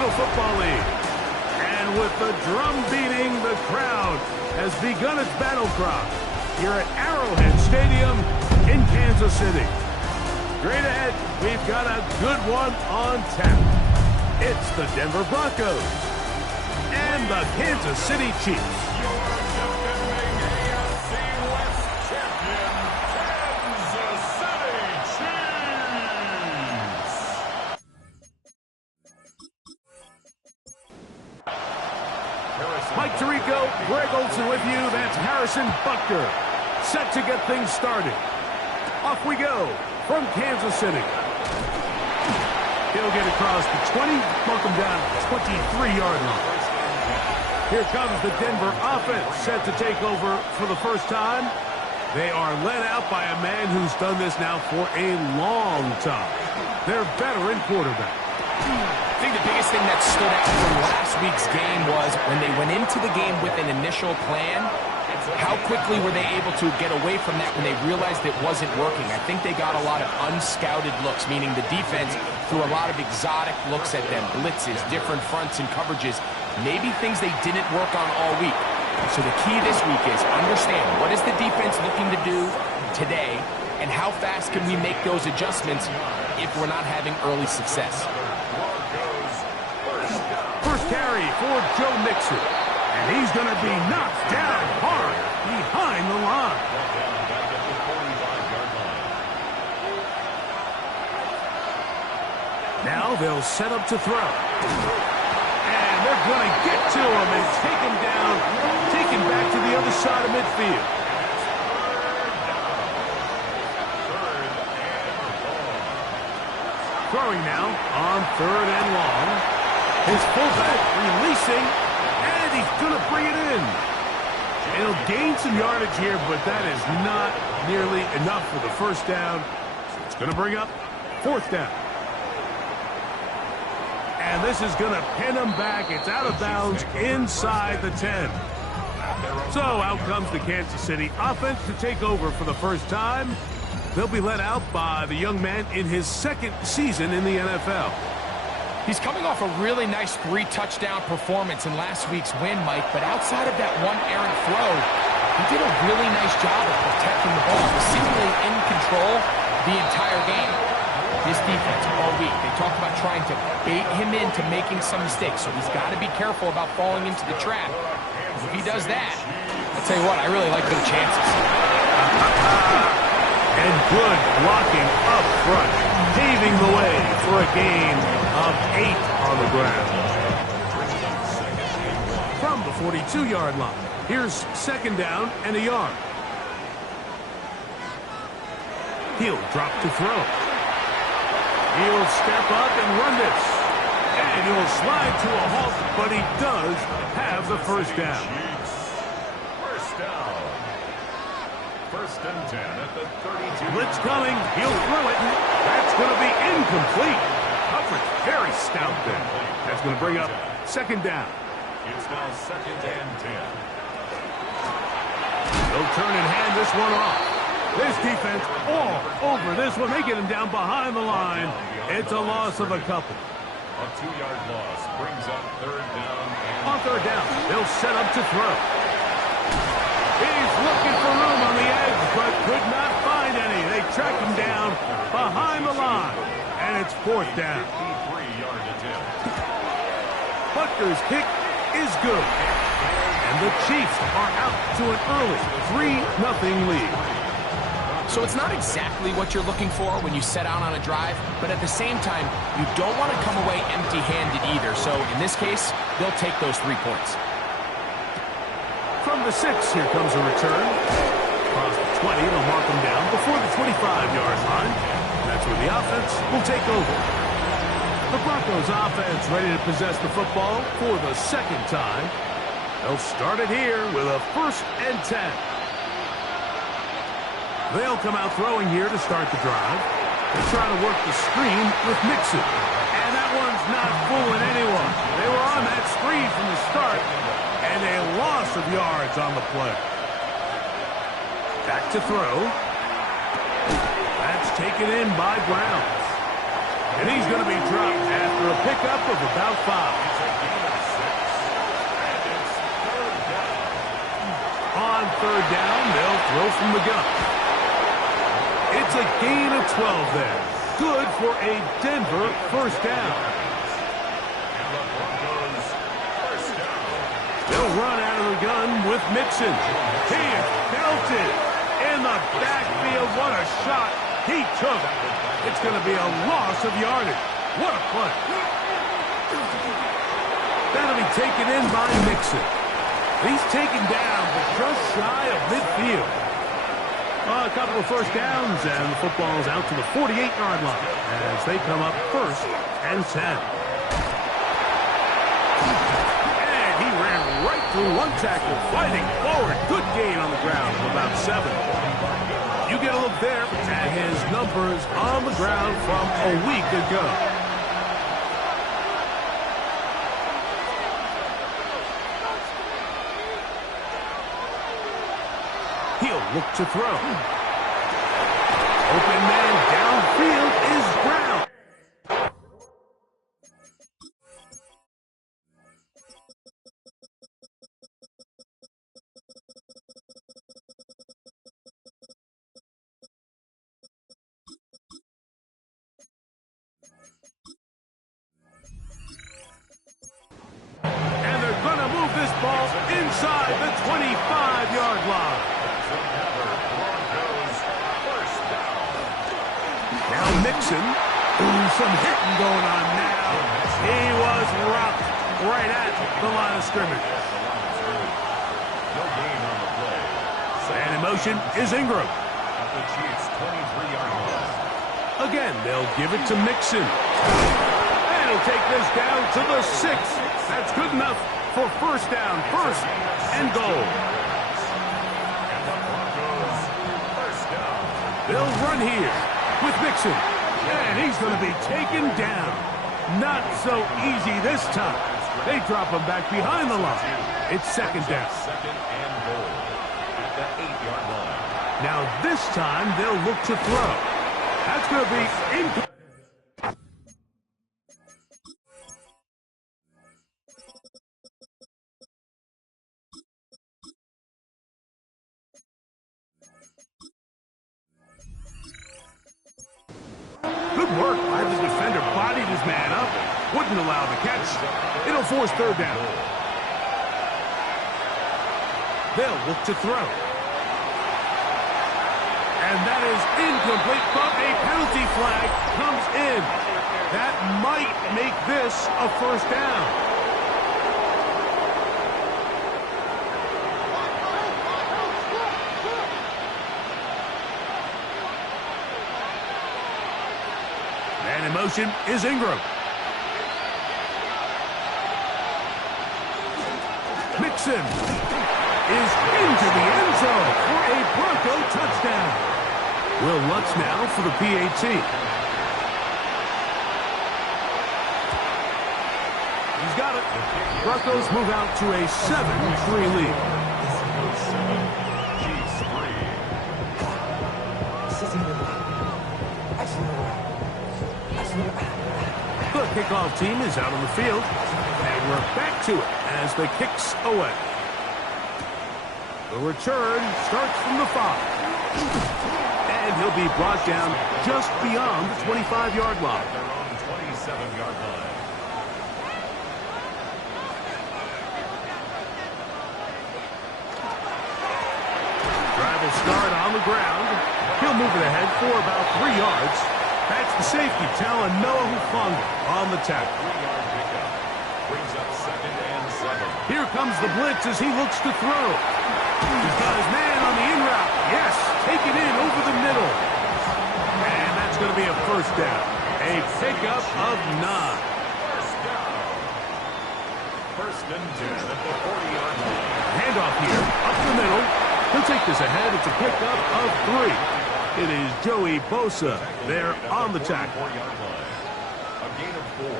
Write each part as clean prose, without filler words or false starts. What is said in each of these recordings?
National Football League. And with the drum beating, the crowd has begun its battle cry here at Arrowhead Stadium in Kansas City. Straight ahead, we've got a good one on tap. It's the Denver Broncos and the Kansas City Chiefs. Mike Tirico, Greg Olson with you. That's Harrison Butker. Set to get things started. Off we go from Kansas City. He'll get across the 20, mark him down 23-yard line. Here comes the Denver offense, set to take over for the first time. They are led out by a man who's done this now for a long time. Their veteran quarterback. I think the biggest thing that stood out from last week's game was when they went into the game with an initial plan, how quickly were they able to get away from that when they realized it wasn't working? I think they got a lot of unscouted looks, meaning the defense threw a lot of exotic looks at them, blitzes, different fronts and coverages, maybe things they didn't work on all week. So the key this week is understand what is the defense looking to do today and how fast can we make those adjustments if we're not having early success. First carry for Joe Mixon. And he's going to be knocked down hard behind the line. Now they'll set up to throw. And they're going to get to him and take him down, take him back to the other side of midfield. Throwing now on 3rd and long. His fullback releasing, and he's going to bring it in. And he'll gain some yardage here, but that is not nearly enough for the first down. So it's going to bring up 4th down. And this is going to pin him back. It's out of bounds inside the 10. So out comes the Kansas City offense to take over for the first time. They'll be led out by the young man in his 2nd season in the NFL. He's coming off a really nice 3-touchdown performance in last week's win, Mike, but outside of that one errant throw, he did a really nice job of protecting the ball. He was seemingly in control the entire game. This defense all week, they talk about trying to bait him into making some mistakes, so he's got to be careful about falling into the trap. If he does that, I'll tell you what, I really like their chances. And good blocking up front, paving the way for a gain of 8 on the ground. From the 42-yard line, here's 2nd down and a yard. He'll drop to throw. He'll step up and run this. And he'll slide to a halt, but he does have the first down. First down. 1st and 10 at the 32. Blitz coming. He'll throw it. That's going to be incomplete. Coverage very stout there. That's going to bring up 2nd down. It's now 2nd and 10. They'll turn and hand this one off. This defense all over this one. They get him down behind the line. It's a loss of a couple. A 2-yard loss brings up 3rd down. On 3rd down, they'll set up to throw. He's looking for room on the edge, but could not find any. They track him down behind the line, and it's 4th down. 53-yard attempt. Butker's kick is good, and the Chiefs are out to an early 3-0 lead. So it's not exactly what you're looking for when you set out on a drive, but at the same time, you don't want to come away empty-handed either. So in this case, they'll take those 3 points. From the 6, here comes a return. Across the 20, they'll mark them down before the 25-yard line. That's where the offense will take over. The Broncos offense ready to possess the football for the 2nd time. They'll start it here with a 1st and 10. They'll come out throwing here to start the drive. They're trying to work the screen with Mixon. And that one's not fooling anyone. They were on that screen from the start, and a loss of yards on the play. Back to throw. That's taken in by Brown. And he's going to be dropped after a pickup of about 5. On third down, they'll throw from the gun. It's a gain of 12 there. Good for a Denver first down. They'll run out of the gun with Mixon. He is belted in the backfield. What a shot he took. It's going to be a loss of yardage. What a play. That'll be taken in by Mixon. He's taken down, but just shy of midfield. A couple of first downs, and the football's out to the 48-yard line as they come up first and 10. And he ran right through one tackle, fighting forward. Good gain on the ground of about 7. You get a look there at his numbers on the ground from a week ago. He'll look to throw. Open man downfield is Brown. And they're going to move this ball inside the 25-yard line. Now Mixon. Ooh, some hitting going on now. He was rocked right at the line of scrimmage. No gain on the play. And in motion is Ingram. At the Chiefs' 23-yard line. Again, they'll give it to Mixon. And he'll take this down to the 6. That's good enough for first down, first and goal. And the Broncos first down. They'll run here with Mixon. And he's going to be taken down. Not so easy this time. They drop him back behind the line. It's second down. Second and goal at the 8-yard line. Now this time they'll look to throw. That's going to be incomplete. Good work by the defender. Bodied his man up. Wouldn't allow the catch. It'll force third down. They'll look to throw. And that is incomplete, but a penalty flag comes in. That might make this a first down. And in motion is Ingram. Mixon is into the end zone for a Bronco touchdown. Will Lutz now for the PAT. He's got it. Broncos move out to a 7-3 lead. The kickoff team is out on the field, and we're back to it as the kick's away. The return starts from the 5. And he'll be brought down just beyond the 25-yard line. Their own 27-yard line. Drive will start on the ground. He'll move it ahead for about 3 yards. That's the safety, Talon Noah Hufanga on the tackle. 3-yard pickup. Brings up second and 7. Here comes the blitz as he looks to throw. He's got his man on the in route. Yes, taken in over the middle. And that's going to be a first down. A pickup of 9. First down. First and 10 at the 40-yard line. Handoff here, up the middle. He'll take this ahead. It's a pickup of 3. It is Joey Bosa there on the tackle. 4-yard line. A gain of 4.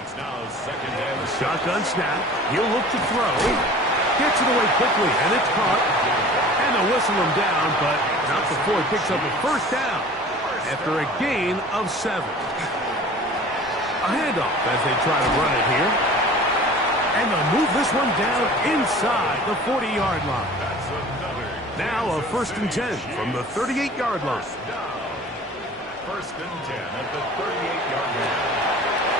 It's now second and Shotgun snap. He'll look to throw. Gets it away quickly, and it's caught. And they'll whistle him down, but not before he picks up a first down after a gain of 7. A handoff as they try to run it here. And they'll move this one down inside the 40-yard line. That's another. Now a 1st and 10 from the 38-yard line. First and 10 at the 38-yard line.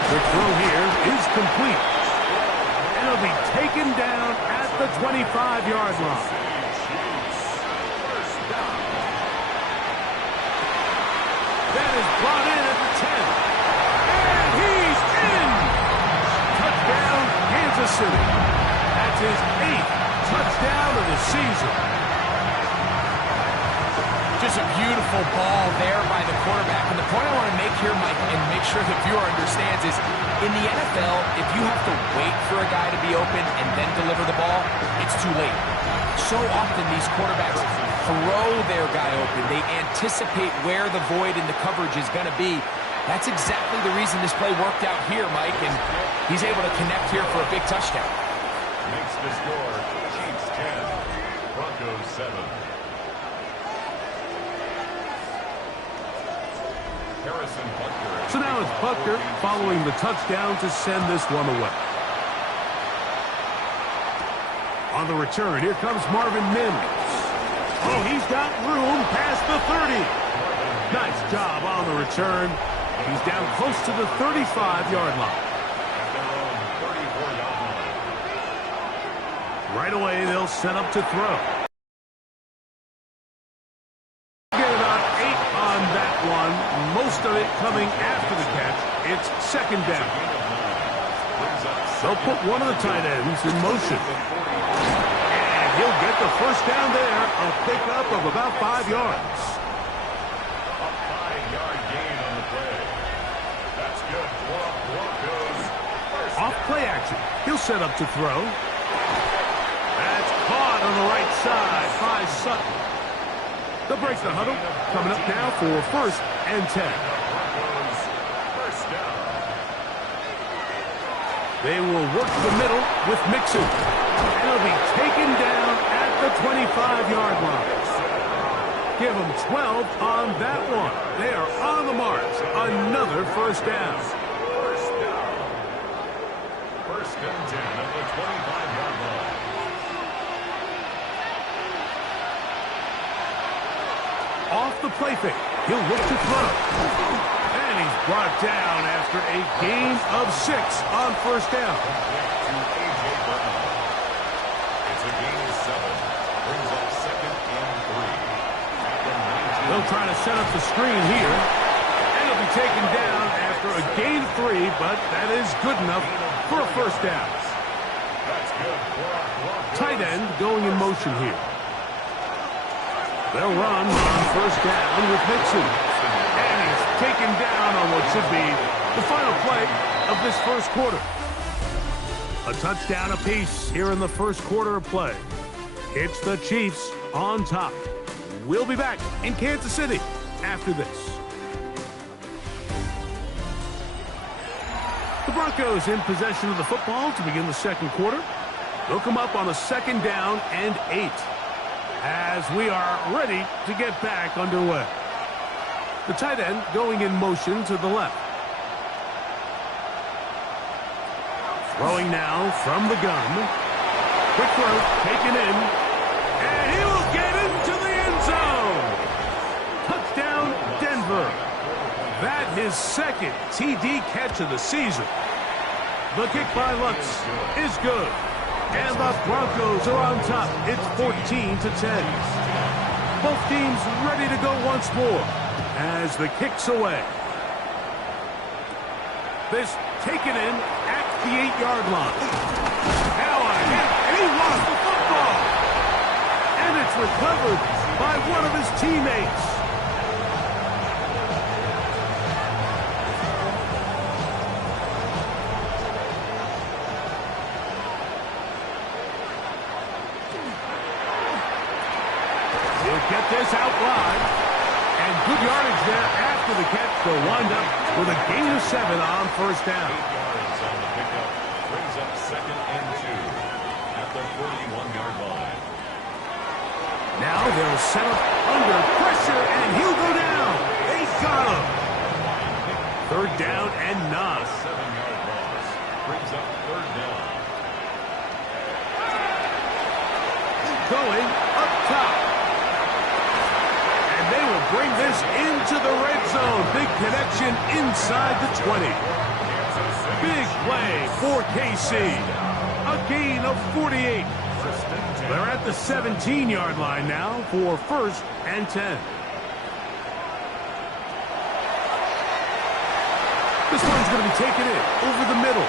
The throw here is complete. And it'll be taken down at the 25-yard line. First down. That is brought in at the 10. And he's in! Touchdown, Kansas City. That's his 8th touchdown of the season. Just a beautiful ball there by the quarterback. And the point I want to make here, Mike, and make sure the viewer understands is, in the NFL, if you have to wait for a guy to be open and then deliver the ball, it's too late. So often these quarterbacks throw their guy open. They anticipate where the void in the coverage is going to be. That's exactly the reason this play worked out here, Mike, and he's able to connect here for a big touchdown. Makes the score. Chiefs 10, Broncos 7. So now it's Butker following the touchdown to send this one away. On the return, here comes Marvin Mims. Oh, he's got room past the 30. Nice job on the return. He's down close to the 35-yard line. Right away, they'll set up to throw. Get about 8 on that one. Most of it coming after the catch. It's 2nd down. They'll put one of the tight ends in motion. And he'll get the 1st down there. A pickup of about 5 yards. A 5-yard gain on the play. That's good for Broncos. Off play action. He'll set up to throw. That's caught on the right side by Sutton. They'll break the huddle. Coming up now for 1st and 10. Broncos, first down. They will work the middle with Mixon. And it'll be taken down at the 25-yard line. Give them 12 on that one. They are on the march. Another 1st down. First down. 1st and 10 at the 25-yard line. Off the play fake. He'll look to throw. And he's brought down after a gain of 6 on 1st down. To A.J. Brown. It's a gain of 7. Brings up 2nd and 3. At the 19. They'll try to set up the screen here. And it'll be taken down after a gain of 3, but that is good enough for a 1st down. That's good for a Broncos. Tight end going in motion here. They'll run on 1st down with Mixon. And he's taken down on what should be the final play of this 1st quarter. A touchdown apiece here in the 1st quarter of play. It's the Chiefs on top. We'll be back in Kansas City after this. The Broncos in possession of the football to begin the 2nd quarter. They'll come up on a 2nd down and 8. As we are ready to get back underway. The tight end going in motion to the left. Throwing now from the gun. Quick throw taken in. And he will get into the end zone. Touchdown, Denver. That his 2nd TD catch of the season. The kick by Lutz is good. And the Broncos are on top. It's 14-10. Both teams ready to go once more as the kick's away. This taken in at the 8-yard line. Now a hit, and he lost the football. And it's recovered by one of his teammates. Get this out wide. And good yardage there after the catch. They'll wind up with a gain of 7 on 1st down. 8 yards on the pickup. Brings up 2nd and 2 at the 41-yard line. Now they'll set up under pressure, and he'll go down. They got him. Third down and 9. 7-yard loss brings up third down. Going up top. And they will bring this into the red zone. Big connection inside the 20. Big play for KC. A gain of 48. They're at the 17-yard line now for first and 10. This one's going to be taken in over the middle.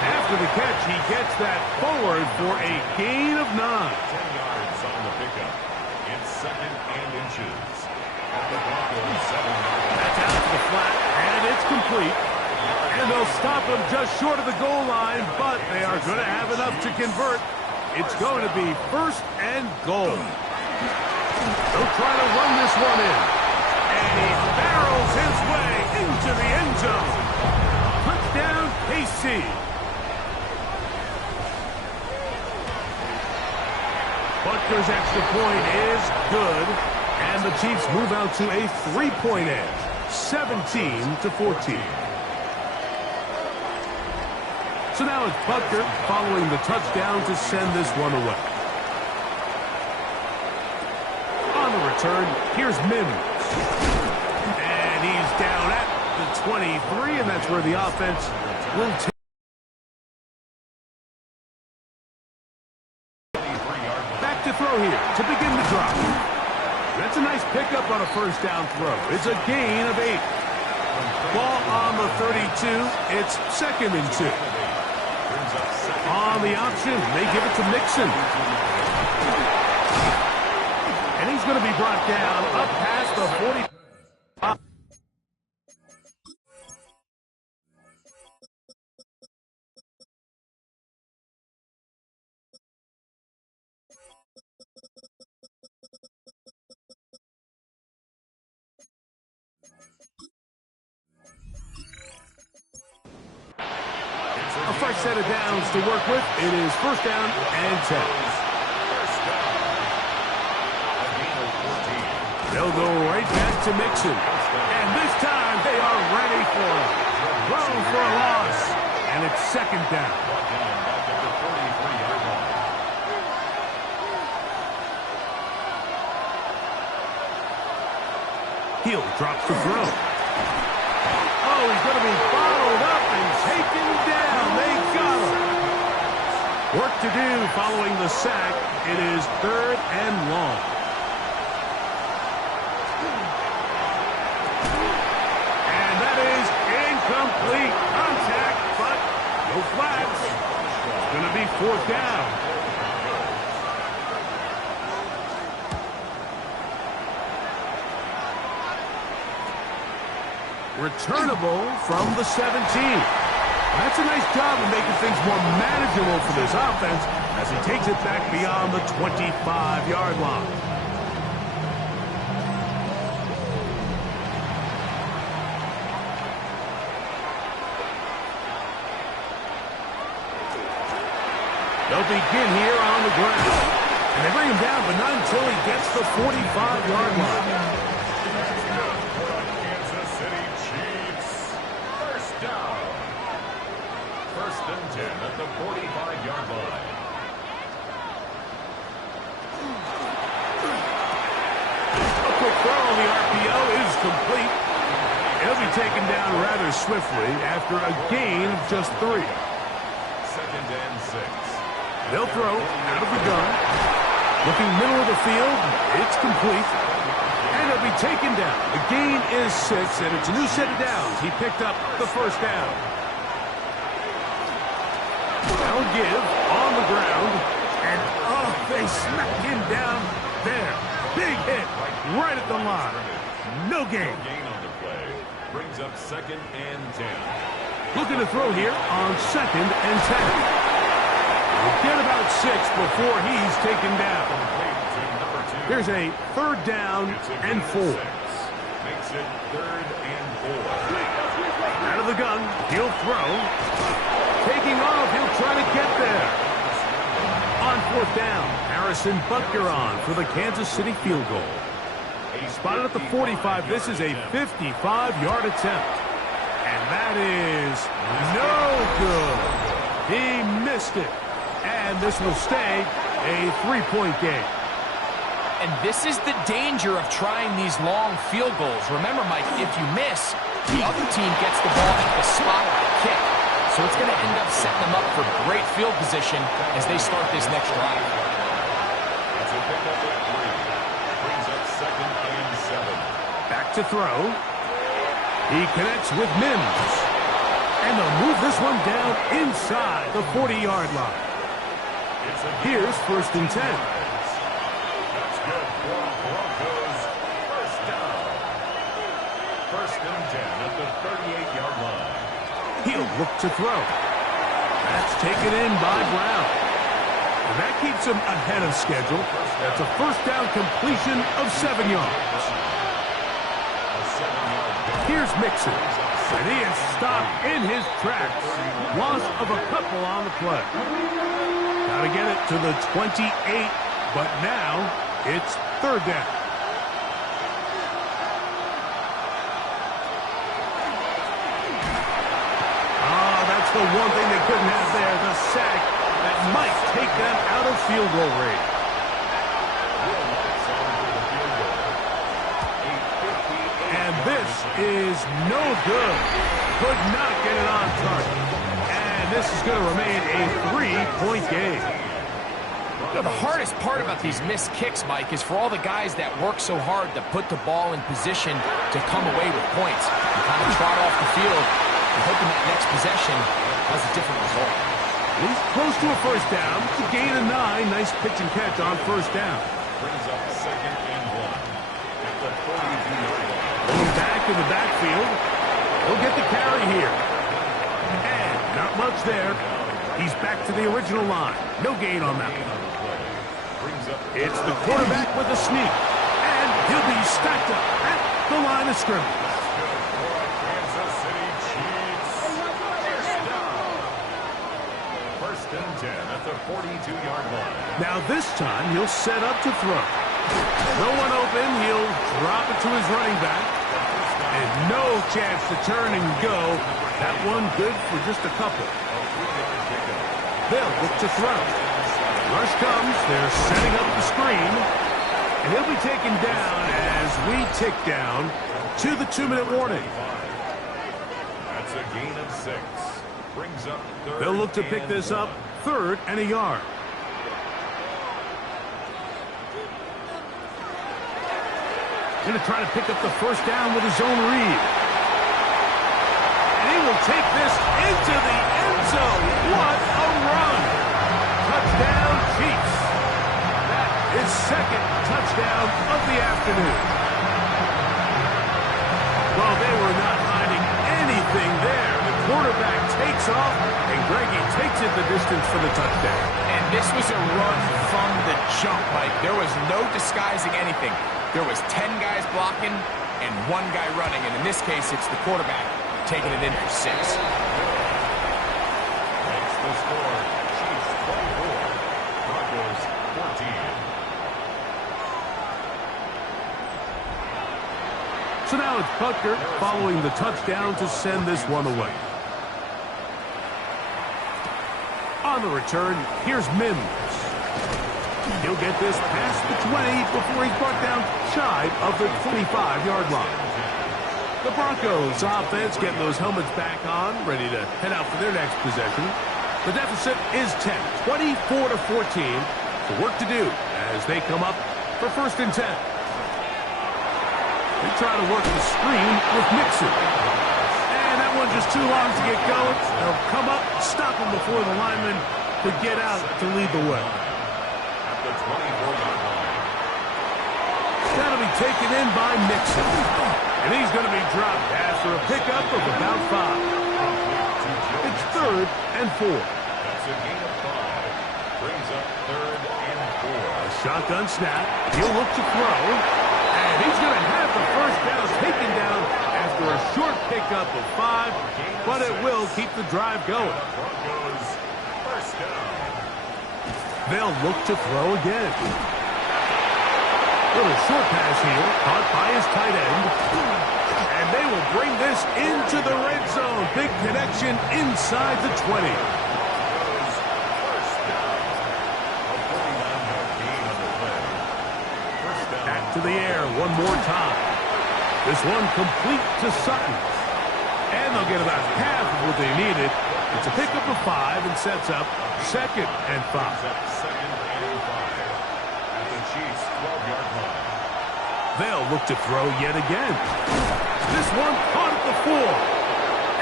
After the catch, he gets that forward for a gain of 9. 10 yards on the pickup. It's second and inches. At the Broncos 7-yard line. That's out to the flat, and it's complete. And they'll stop him just short of the goal line, but they are going to have enough to convert. It's going to be first and goal. They'll try to run this one in. And he barrels his way into the end zone. Touchdown, KC. Butker's extra point is good. And the Chiefs move out to a 3-point edge. 17-14. So now it's Butker following the touchdown to send this one away. On the return, here's Mims. And he's down at the 23, and that's where the offense will take. Back to throw here to begin the drop. That's a nice pickup on a first down throw. It's a gain of 8. Ball on the 32. It's second and 2. On the option, they give it to Mixon. And he's going to be brought down up past the 40. A fresh set of downs to work with. It is first down and 10. They'll go right back to Mixon. And this time they are ready for it. Throw for a loss. And it's second down. Hill drops the throw. Oh, he's going to be bottled up and taken down. They got him. Work to do following the sack. It is third and long. And that is incomplete. Contact, but no flags. It's going to be fourth down. Returnable from the 17. That's a nice job of making things more manageable for this offense as he takes it back beyond the 25-yard line. They'll begin here on the ground. And they bring him down, but not until he gets the 45-yard line. First and 10 at the 45-yard line. A quick throw on the RPO is complete. He'll be taken down rather swiftly after a gain of just 3. Second and 6. They'll throw out of the gun. Looking middle of the field, it's complete. And he'll be taken down. The gain is 6, and it's a new set of downs. He picked up the first down. They'll give on the ground, and oh, they smack him down there. Big hit right at the line. No gain. Gain on the play brings up second and 10. Looking to throw here on second and 10. We'll get about 6 before he's taken down. Here's a third down and 4. Makes it third and 4. Out of the gun, he'll throw. Taking off, he'll try to get there. On fourth down, Harrison Butker on for the Kansas City field goal. Spotted at the 45, this is a 55-yard attempt. And that is no good. He missed it. And this will stay a 3-point game. And this is the danger of trying these long field goals. Remember, Mike, if you miss, the other team gets the ball at the spot of the kick. So it's going to end up setting them up for great field position as they start this next drive. That's a pickup of 3. Brings up 2nd and 7. Back to throw. He connects with Mims. And they'll move this one down inside the 40-yard line. Here's 1st and 10. That's good for Broncos. First down. 1st and 10 at the 38-yard line. He'll look to throw. That's taken in by Brown. And that keeps him ahead of schedule. That's a 1st down completion of 7 yards. Here's Mixon. And he is stopped in his tracks. Loss of a couple on the play. Got to get it to the 28, but now it's 3rd down. That's the one thing they couldn't have there, the sack that might take them out of field goal range. And this is no good. Could not get it on target. And this is going to remain a 3-point game. You know, the hardest part about these missed kicks, Mike, is for all the guys that work so hard to put the ball in position to come away with points. You kind of trot off the field and hoping that next possession has a different result. He's close to a 1st down. It's a gain of 9. Nice pitch and catch on 1st down. Brings up 2nd and 1 at the 42-yard line. Going back in the backfield. He'll get the carry here. And not much there. He's back to the original line. No gain on that one. It's the quarterback with a sneak. And he'll be stacked up at the line of scrimmage. Kansas City Chiefs. First and 10 at the 42-yard line. Now this time he'll set up to throw. No one open. He'll drop it to his running back. And no chance to turn and go. That one good for just a couple. They'll look to throw. Rush comes. They're setting up the screen. And he'll be taken down as we tick down to the 2-minute warning. That's a gain of 6. Brings up 3rd. They'll look to pick this up 3rd and a yard. Going to try to pick up the 1st down with his own read. And he will take this into the end zone. What a run! Touchdown, Chiefs. That is 2nd touchdown of the afternoon. Well, they were not hiding anything there. The quarterback takes off, and Greggy takes it the distance for the touchdown. And this was a run from the jump, Mike. There was no disguising anything. There was 10 guys blocking and 1 guy running. And in this case, it's the quarterback taking it in for 6. Makes the score. Chiefs 24. Broncos 14. So now it's Butker following the touchdown to send this one away. On the return, here's Mims. He'll get this past the 20 before he's brought down shy of the 25-yard line. The Broncos offense getting those helmets back on, ready to head out for their next possession. The deficit is 10, 24-14. The work to do as they come up for 1st and 10. They try to work the screen with Mixon. And that one just too long to get going. They'll come up, stop him before the lineman could get out to lead the way. At the 24-yard line. That'll be taken in by Mixon. And he's going to be dropped after a pickup of about 5. It's 3rd and 4. That's a gain of 5. Brings up 3rd and 4. A shotgun snap. He'll look to throw. And he's going to have the 1st down taken down after a short pickup of 5. But it will keep the drive going. Broncos 1st down. They'll look to throw again. Little short pass here, caught by his tight end. And they will bring this into the red zone. Big connection inside the 20. Back to the air one more time. This one complete to Sutton. And they'll get about half of what they needed. It's a pickup of 5 and sets up 2nd and 5. At the Chiefs' 12-yard line. They'll look to throw yet again. This one caught at the 4.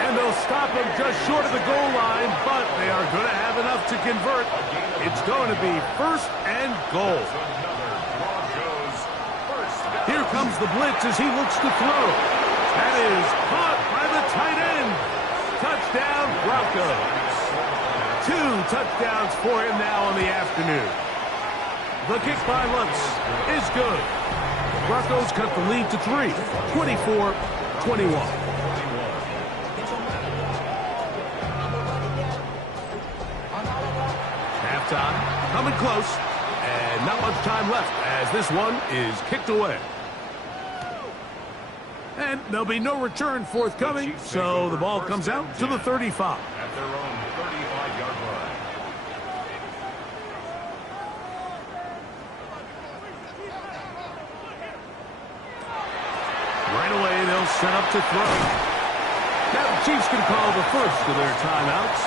And they'll stop him just short of the goal line, but they are going to have enough to convert. It's going to be 1st and goal. Here comes the blitz as he looks to throw. That is caught by the tight end. Touchdown, Broncos. 2 touchdowns for him now on the afternoon. The kick by Lutz is good. Broncos cut the lead to 3, 24-21. Halftime, coming close, and not much time left as this one is kicked away. And there'll be no return forthcoming, so the ball comes out to the 35. At their own 35-yard line. Right away, they'll set up to throw. Now the Chiefs can call the first of their timeouts,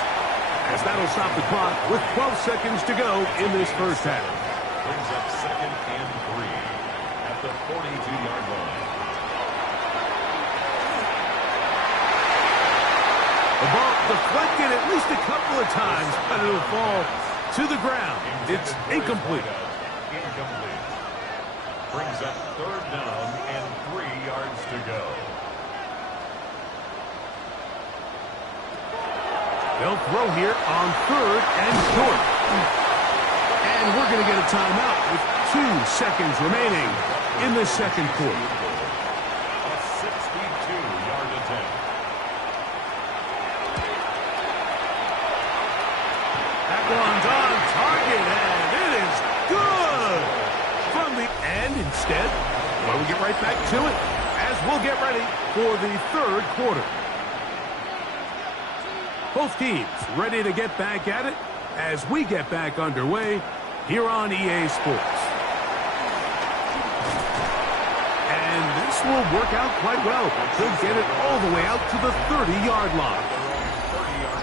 as that'll stop the clock with 12 seconds to go in this first half. Brings up 2nd and 3 at the 42-yard line. The ball deflected at least a couple of times, but it'll fall to the ground. It's incomplete. Incomplete. Brings up 3rd down and 3 yards to go. They'll throw here on 3rd and short. And we're going to get a timeout with 2 seconds remaining in the second quarter. A 62-yard attempt. That one's on target, and it is good from the end. Instead, well, we'll get right back to it as we'll get ready for the 3rd quarter. Both teams ready to get back at it as we get back underway here on EA Sports. And this will work out quite well. They'll get it all the way out to the 30-yard line.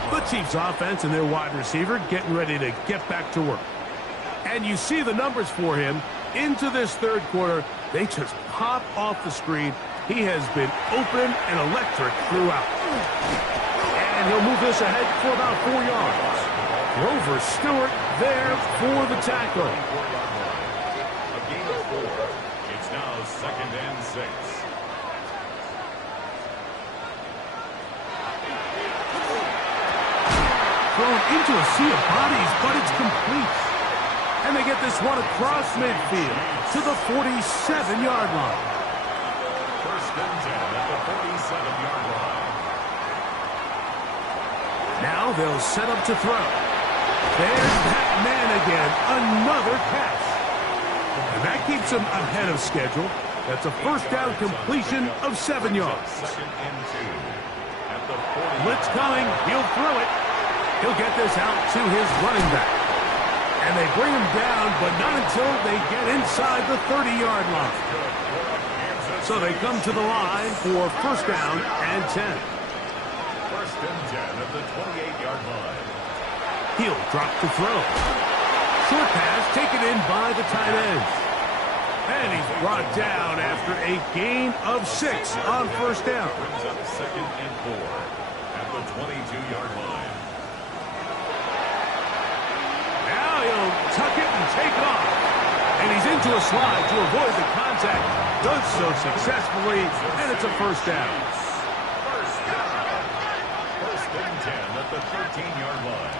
The Chiefs offense and their wide receiver getting ready to get back to work. And you see the numbers for him into this 3rd quarter. They just pop off the screen. He has been open and electric throughout. And he'll move this ahead for about 4 yards. Grover Stewart there for the tackle. A gain of 4. It's now 2nd and 6. Thrown into a sea of bodies, but it's complete. And they get this one across midfield to the 47-yard line. 1st and 10 at the 47-yard line. Now they'll set up to throw. There's that man again, another catch. And that keeps him ahead of schedule. That's a 1st down completion of 7 yards. 2nd and 2 at the 40. Blitz coming, he'll throw it. He'll get this out to his running back. And they bring him down, but not until they get inside the 30-yard line. So they come to the line for 1st down and 10. 1st and 10 at the 28-yard line. He'll drop to throw. Short pass taken in by the tight end. And he's brought down after a gain of 6 on 1st down. Brings up 2nd and 4 at the 22-yard line. Now he'll tuck it and take off. And he's into a slide to avoid the contact. Does so successfully, and it's a 1st down. 1st and 10 at the 13-yard line.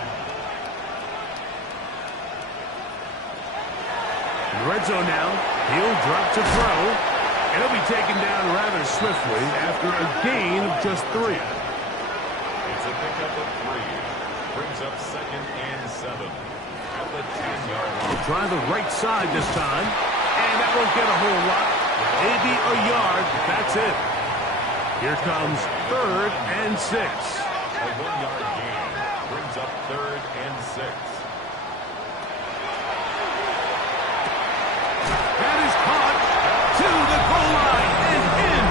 In the red zone now, he'll drop to throw, and he'll be taken down rather swiftly after a gain of just 3. It's a pickup of 3. Brings up 2nd and 7 at the 10-yard line. He'll try the right side this time, and that won't get a whole lot. Maybe a yard, but that's it. Here comes 3rd and 6. A 1-yard gain brings up 3rd and 6. That is caught to the goal line and in.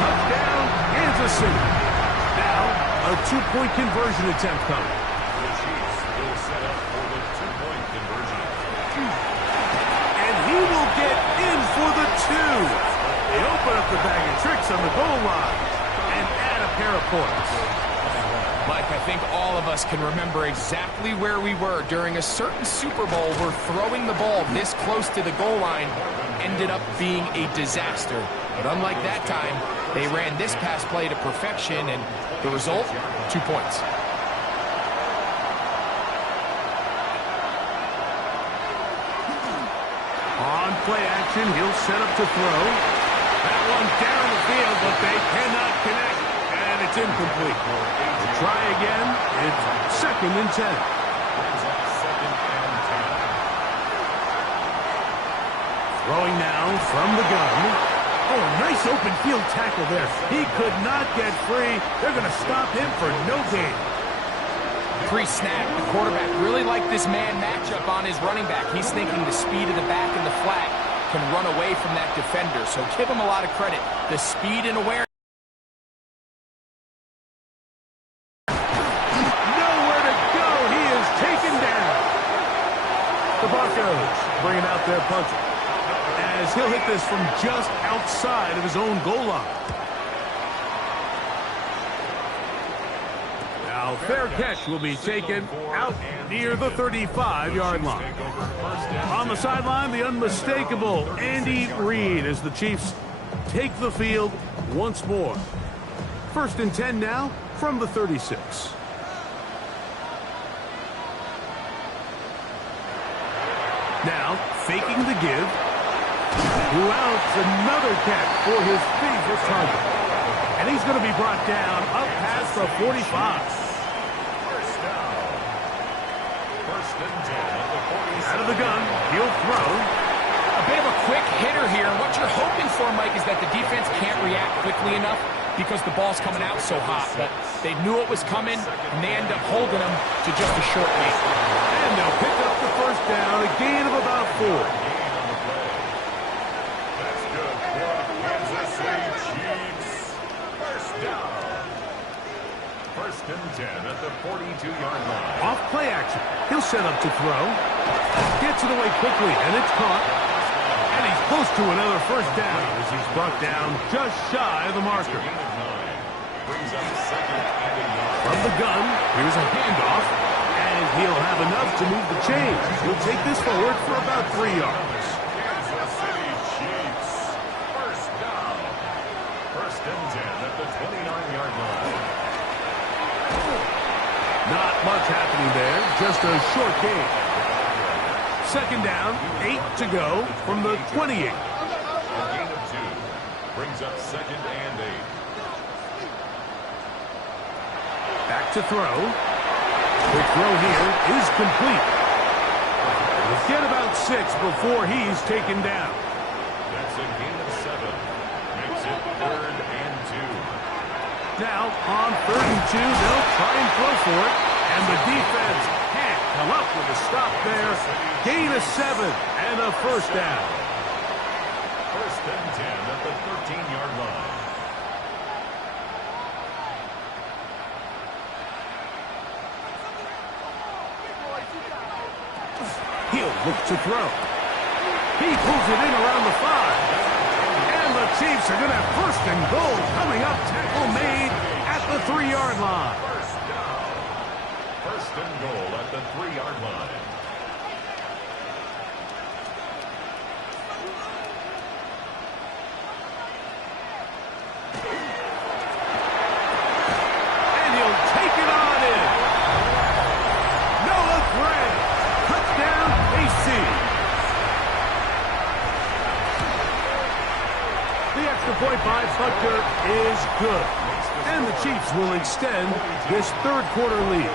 Touchdown, Kansas City. Now, a 2-point conversion attempt coming. The Chiefs will set up for the 2-point conversion. And he will get in for the 2. They open up the bag of tricks on the goal line and add a pair of points. Mike, I think all of us can remember exactly where we were during a certain Super Bowl where throwing the ball this close to the goal line ended up being a disaster. But unlike that time, they ran this pass play to perfection, and the result, 2 points. On play action, he'll set up to throw. That one down the field, but they cannot connect, and it's incomplete. To try again, it's 2nd and 10. Throwing now from the gun. Oh, nice open field tackle there. He could not get free. They're going to stop him for no gain. Pre-snap, the quarterback really liked this man matchup on his running back. He's thinking the speed of the back and the flat can run away from that defender. So give him a lot of credit. The speed and awareness. Nowhere to go. He is taken down. The Broncos bringing out their punter, as he'll hit this from just outside of his own goal line. Now, fair catch will be taken out near the 35-yard line. On the sideline, the unmistakable Andy Reid as the Chiefs take the field once more. 1st and 10 now from the 36. Now, faking the give. Routs another catch for his favorite target. And he's going to be brought down up past the 45. Out of the gun, he'll throw. A bit of a quick hitter here. And what you're hoping for, Mike, is that the defense can't react quickly enough because the ball's coming out so hot. But they knew it was coming, and they end up holding them to just a short gain. And they'll pick up the 1st down, a gain of about 4. That's good for Kansas City Chiefs. 1st down. 1st and 10 at the 42-yard line. Off play action. He'll set up to throw. Gets it away quickly, and it's caught. And he's close to another 1st down as he's brought down just shy of the marker. From the gun, here's a handoff. And he'll have enough to move the chains. He'll take this forward for about 3 yards. Kansas City Chiefs. 1st down. 1st and 10 at the 29-yard line. Not much happening there. Just a short gain. 2nd down, 8 to go from the 28. A gain of 2 brings up 2nd and 8. Back to throw. Quick throw here is complete. He'll get about 6 before he's taken down. That's a gain of 7. Makes it 3rd and 2. Now, on 3rd and 2, they'll try and throw for it. And the defense can't come up with a stop there. Gain of 7 and a 1st down. 1st and 10 at the 13-yard line. He'll look to throw. He pulls it in around the 5. And the Chiefs are going to have 1st and goal coming up. Tackle made at the 3-yard line. 1st down. 1st and goal at the 3-yard line. And he'll take it on in. Noah Gray. Touchdown, KC. The extra point by Butker is good. And the Chiefs will extend this 3rd quarter lead.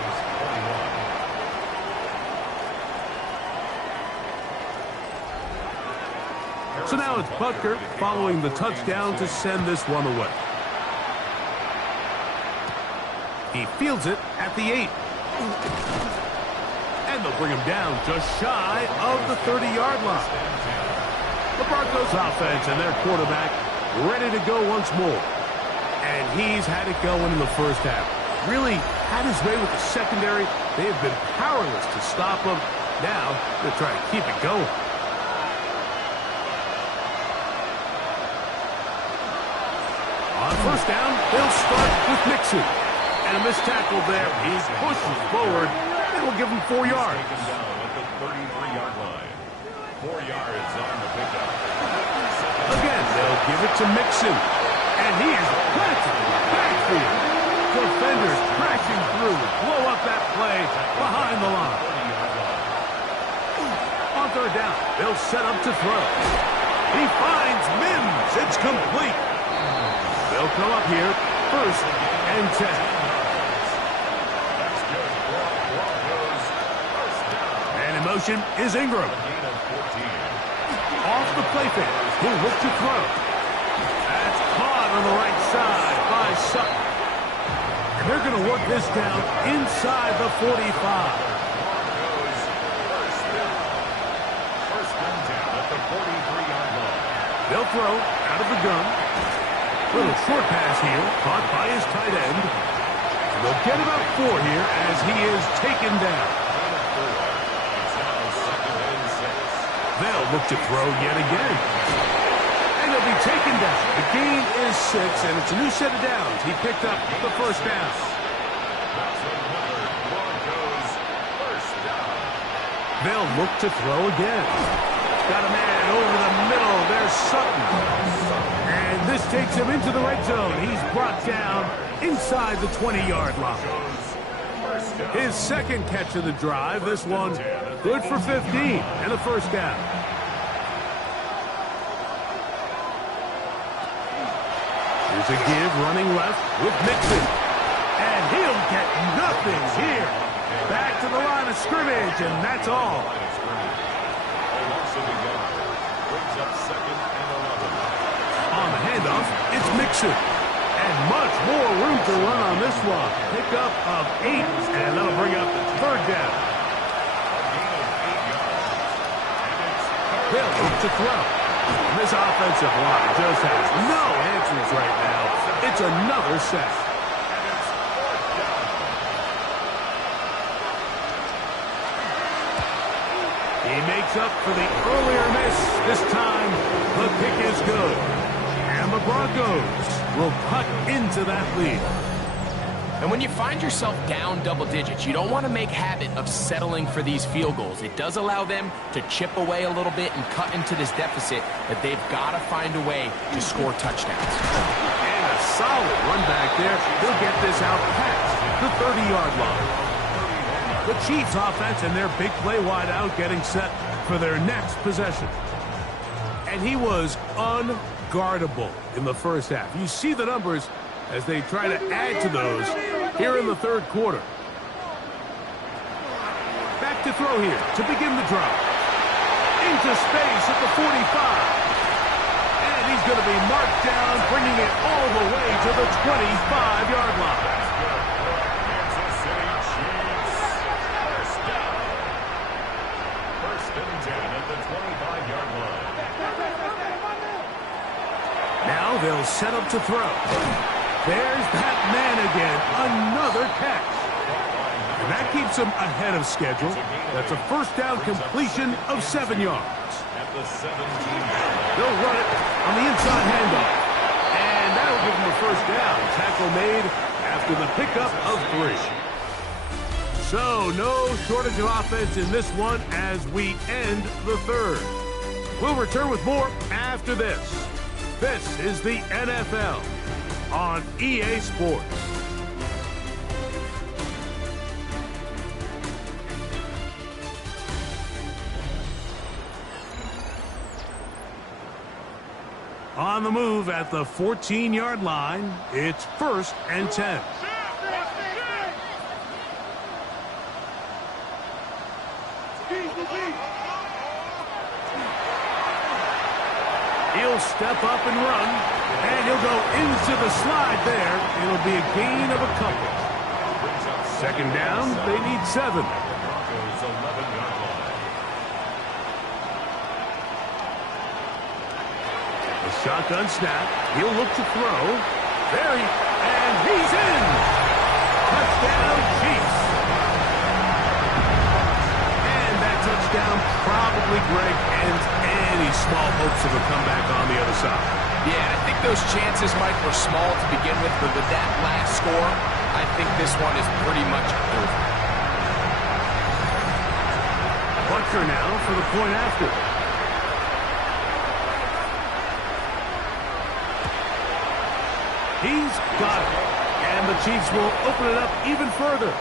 So now it's Butker following the touchdown to send this one away. He fields it at the 8. And they'll bring him down just shy of the 30-yard line. The Broncos offense and their quarterback ready to go once more. And he's had it going in the first half. Really had his way with the secondary. They have been powerless to stop him. Now they're trying to keep it going. On first down, they'll start with Mixon. And a missed tackle there. He pushes forward. That'll give him 4 yards. Taken down at the 33-yard line. 4 yards on the pickup. Again, they'll give it to Mixon. And he is planted in the backfield. Defenders crashing through. Blow up that play behind the line. On third down, they'll set up to throw. He finds Mims. It's complete. They'll come up here, 1st and 10. And in motion is Ingram. Off the play fake. He'll look to throw. That's caught on the right side by Sutton. And they're going to work this down inside the 45. First and 10 at the 43-yard line. They'll throw out of the gun. Little short pass here, caught by his tight end. And they'll get about 4 here as he is taken down. They'll look to throw yet again. And he'll be taken down. The gain is 6, and it's a new set of downs. He picked up the first down. They'll look to throw again. Got a man over the middle. There's Sutton. And this takes him into the red zone. He's brought down inside the 20-yard line. His second catch of the drive. This one good for 15 and the first down. Here's a give running left with Mixon. And he'll get nothing here. Back to the line of scrimmage, and that's all. On the handoff, it's Mixon. And much more room to run on this one. Pickup of 8, and that'll bring up third down. They'll look to throw. This offensive line just has no answers right now. It's another sack. He makes up for the earlier miss. This time, the pick is good. And the Broncos will cut into that lead. And when you find yourself down double digits, you don't want to make habit of settling for these field goals. It does allow them to chip away a little bit and cut into this deficit, but they've got to find a way to score touchdowns. And a solid run back there. They'll get this out past the 30-yard line. The Chiefs offense and their big play wide out getting set for their next possession. And he was unguardable in the first half. You see the numbers as they try to add to those here in the third quarter. Back to throw here to begin the drive. Into space at the 45. And he's going to be marked down, bringing it all the way to the 25-yard line. Now they'll set up to throw. There's that man again. Another catch. And that keeps him ahead of schedule. That's a first down completion of 7 yards. They'll run it on the inside handoff. And that'll give them a first down. Tackle made after the pickup of 3. So no shortage of offense in this one as we end the third. We'll return with more after this. This is the NFL on EA Sports. On the move at the 14-yard line, it's 1st and 10. He'll step up and run, and he'll go into the slide there. It'll be a gain of a couple. Second down, they need 7. Broncos 11-yard line. The shotgun snap. He'll look to throw. And he's in. Touchdown, Chiefs. And that touchdown probably, Greg, ends any small hopes of a comeback on the other side. Yeah, I think those chances, Mike, were small to begin with, but with that last score, I think this one is pretty much over. Butker now for the point after. He's got it. And the Chiefs will open it up even further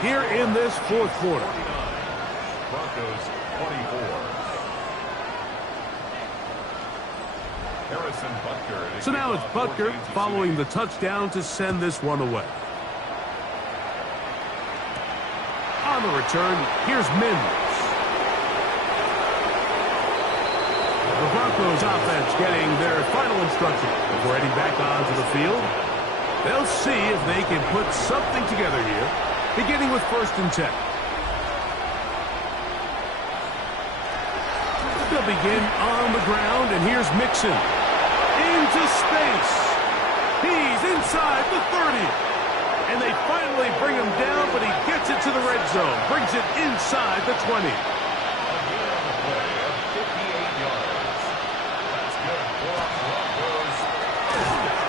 here in this fourth quarter. Broncos 24. Harrison Butker. So now it's Butker following the touchdown to send this one away. On the return, here's Mims. The Broncos offense getting their final instruction before heading back onto the field. They'll see if they can put something together here, beginning with 1st and 10. They'll begin on the ground, and here's Mixon. Into space. He's inside the 30. And they finally bring him down, but he gets it to the red zone. Brings it inside the 20.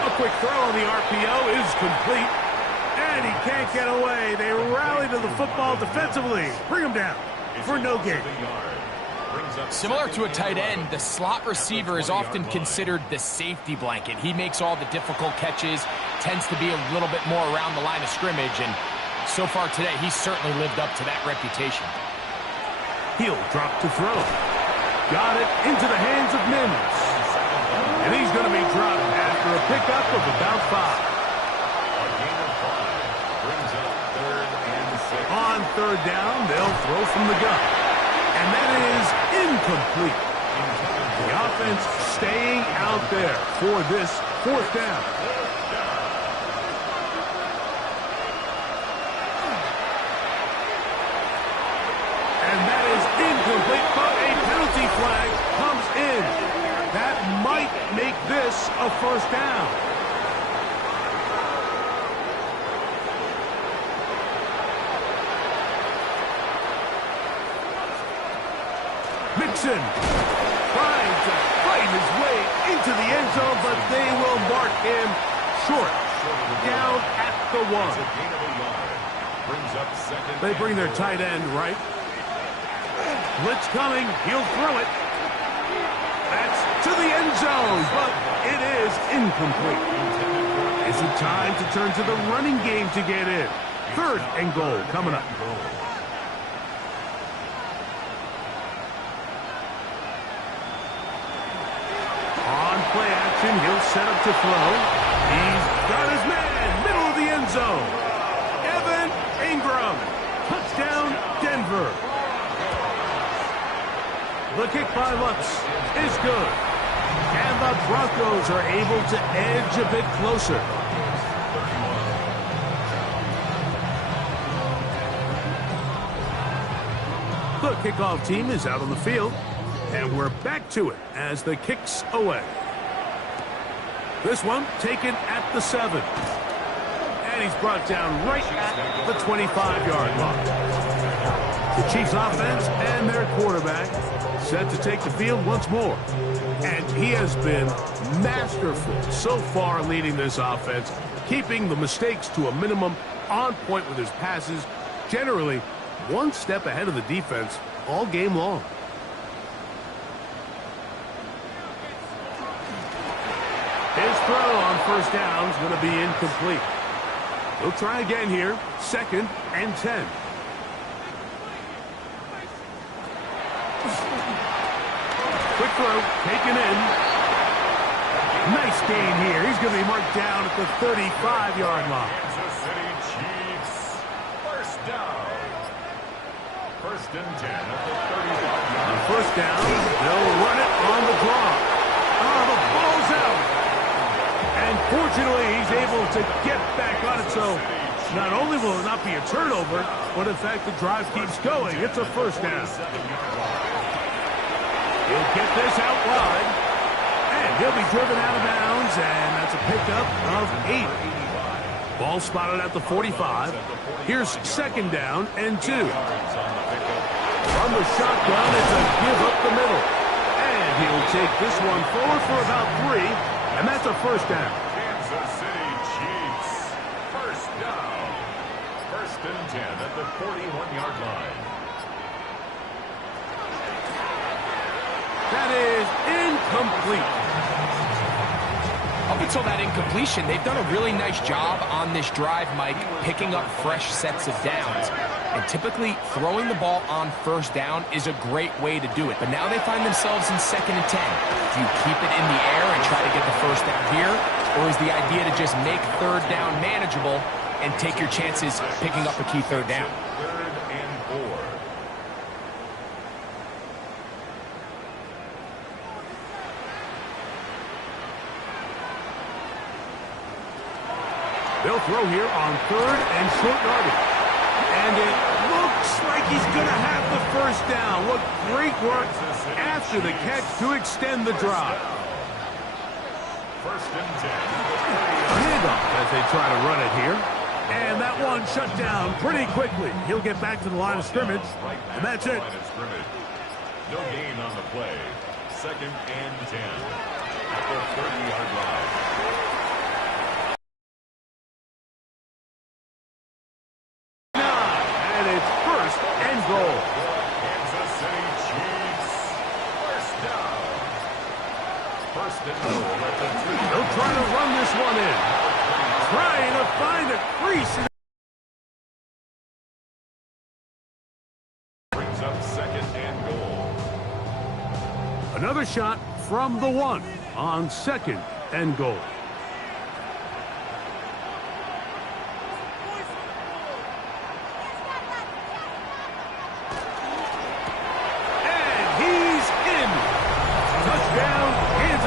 A quick throw on the RPO is complete. And he can't get away. They rally to the football defensively. Bring him down for no gain. Similar to a tight end, the slot receiver is often considered the safety blanket. He makes all the difficult catches, tends to be a little bit more around the line of scrimmage, and so far today, he's certainly lived up to that reputation. He'll drop to throw. Got it into the hands of Mims. And he's going to be dropped after a pickup of about 5. On 3rd down, they'll throw from the gun. And that is incomplete. The offense staying out there for this 4th down. And that is incomplete, but a penalty flag comes in. That might make this a 1st down. Mixon trying to fight his way into the end zone, but they will mark him short. Down at the 1. They bring their tight end right. Blitz coming. He'll throw it. That's to the end zone, but it is incomplete. Is it time to turn to the running game to get in? 3rd and goal coming up. Play action, he'll set up to throw. He's got his man, middle of the end zone. Evan Ingram, touchdown Denver. The kick by Lutz is good. And the Broncos are able to edge a bit closer. The kickoff team is out on the field. And we're back to it as the kick's away. This one taken at the 7. And he's brought down right at the 25-yard line. The Chiefs offense and their quarterback set to take the field once more. And he has been masterful so far leading this offense, keeping the mistakes to a minimum, on point with his passes, generally one step ahead of the defense all game long. His throw on 1st down is going to be incomplete. He'll try again here. 2nd and 10. Quick throw, taken in. Nice gain here. He's going to be marked down at the 35-yard line. Kansas City Chiefs. 1st down. 1st and 10 at the 35-yard line. 1st down, they'll run it on the draw. Oh, the ball's out. And fortunately, he's able to get back on it, so Not only will it not be a turnover, but in fact the drive keeps going. It's a first down. He'll get this out wide. And he'll be driven out of bounds, and that's a pickup of 8. Ball spotted at the 45. Here's second down and 2. From the shotgun, it's a give up the middle. And he'll take this one forward for about 3, and that's a first down. Kansas City Chiefs. First down. First and 10 at the 41-yard line. That is incomplete. Up until that incompletion, they've done a really nice job on this drive, Mike, picking up fresh sets of downs. And typically, throwing the ball on first down is a great way to do it. But now they find themselves in second and 10. Do you keep it in the air and try to get the first down here? Or is the idea to just make third down manageable and take your chances picking up a key third down? Third and 4. They'll throw here on third and short yardage. And it looks like he's going to have the first down. What great work after the catch to extend the drive. First and 10. Handoff as they try to run it here. And that one shut down pretty quickly. He'll get back to the line of scrimmage, and that's it. No gain on the play. Second and 10 at the 30-yard line. Kansas City Chiefs. First down. First and goal at the 2. They'll try to run this one in. Trying to find a crease. Brings up second and goal. Another shot from the 1 on second and goal.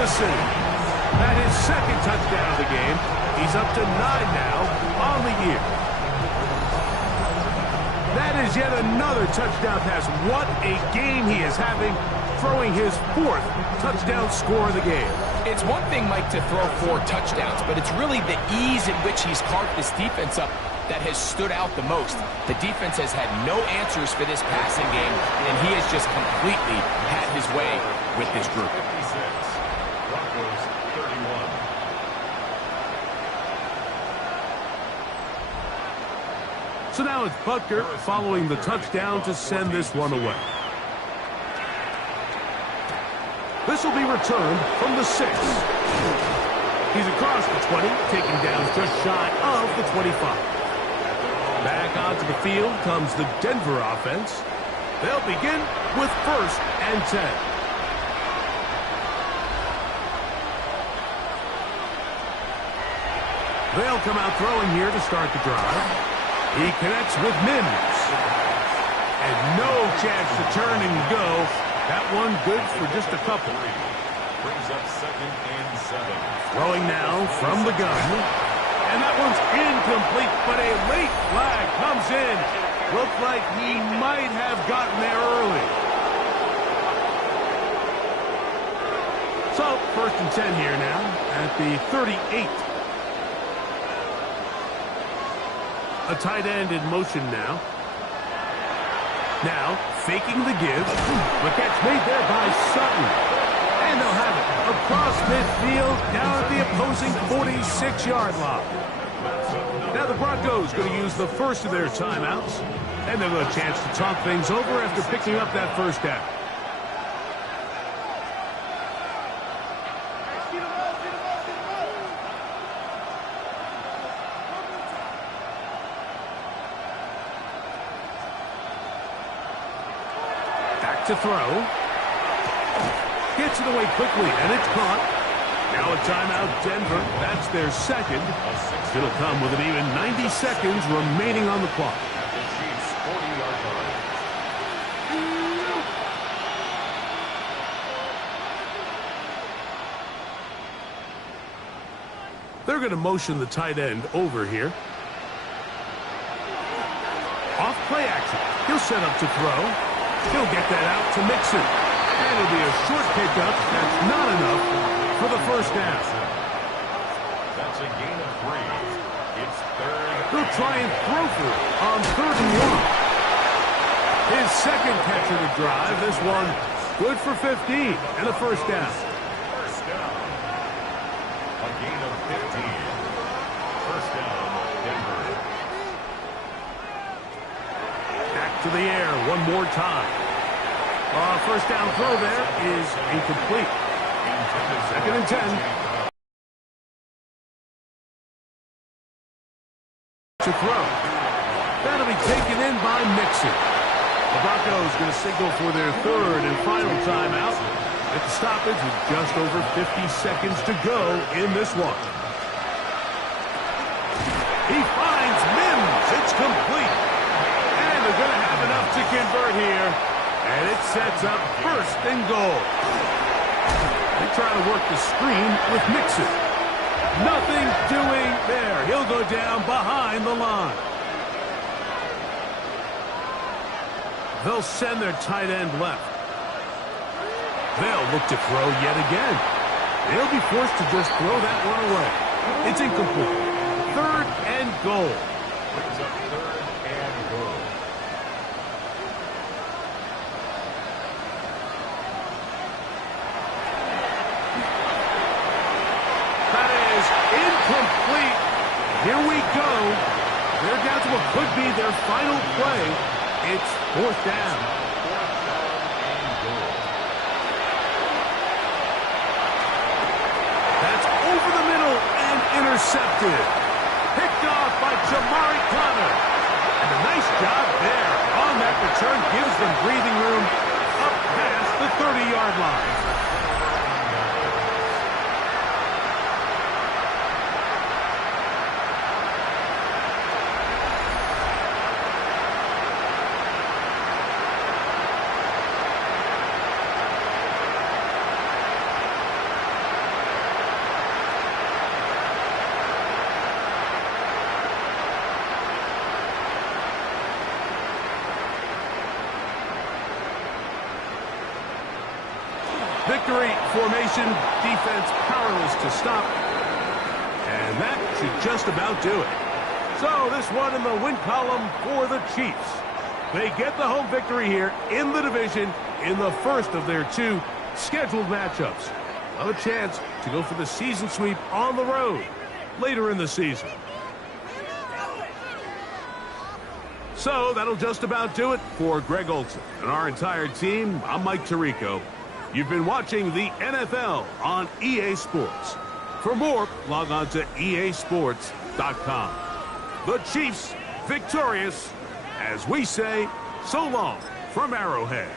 City. That is second touchdown of the game. He's up to 9 now on the year. That is yet another touchdown pass. What a game he is having, throwing his 4th touchdown score of the game. It's one thing, Mike, to throw 4 touchdowns, but it's really the ease in which he's carved this defense up that has stood out the most. The defense has had no answers for this passing game, and he has just completely had his way with this group. Broncos 31. So now it's Butker following the touchdown to send this one away. This will be returned from the 6. He's across the 20, taking down just shy of the 25. Back onto the field comes the Denver offense. They'll begin with first and 10. They'll come out throwing here to start the drive. He connects with Mims. And no chance to turn and go. That one good for just a couple. Brings up second and 7. Throwing now from the gun. And that one's incomplete, but a late flag comes in. Looked like he might have gotten there early. So, first and 10 here now at the 38. A tight end in motion now. Now, faking the give. The catch made there by Sutton. And they'll have it across midfield down at the opposing 46-yard line. Now the Broncos going to use the first of their timeouts. And they'll have a chance to talk things over after picking up that first down. To throw. Gets it away quickly, and it's caught. Now a timeout, Denver. That's their second. It'll come with an even 90 seconds remaining on the clock. The Chiefs' 40-yard line. They're going to motion the tight end over here. Off play action. He'll set up to throw. He'll get that out to Mixon. And it'll be a short pickup. That's not enough for the first down. That's a gain of 3. It's third. He'll try and throw for it on 3rd and 1. His second catch of the drive. This one good for 15 and a first down. First down. A gain of 15. First down, Denver. Back to the air one more time. First down throw there is incomplete. 2nd and 10. To throw. That'll be taken in by Mixon. The Broncos going to signal for their 3rd and final timeout at the stoppage with just over 50 seconds to go in this one. He finds Mims. It's complete. And they're going to have enough to convert here. And it sets up 1st and goal. They try to work the screen with Mixon. Nothing doing there. He'll go down behind the line. They'll send their tight end left. They'll look to throw yet again. They'll be forced to just throw that one away. It's incomplete. 3rd and goal. Brings up 3rd and goal. That is incomplete. Here we go. They're down to what could be their final play. It's 4th down. That's over the middle and intercepted. Picked off by Jamari Connor. And a nice job there on that return. Gives them breathing room up past the 30-yard line. Victory formation, defense powerless to stop. And that should just about do it. So this one in the win column for the Chiefs. They get the home victory here in the division in the first of their 2 scheduled matchups. Have a chance to go for the season sweep on the road later in the season. So that'll just about do it for Greg Olsen and our entire team. I'm Mike Tirico. You've been watching the NFL on EA Sports. For more, log on to easports.com. The Chiefs victorious, as we say, so long from Arrowhead.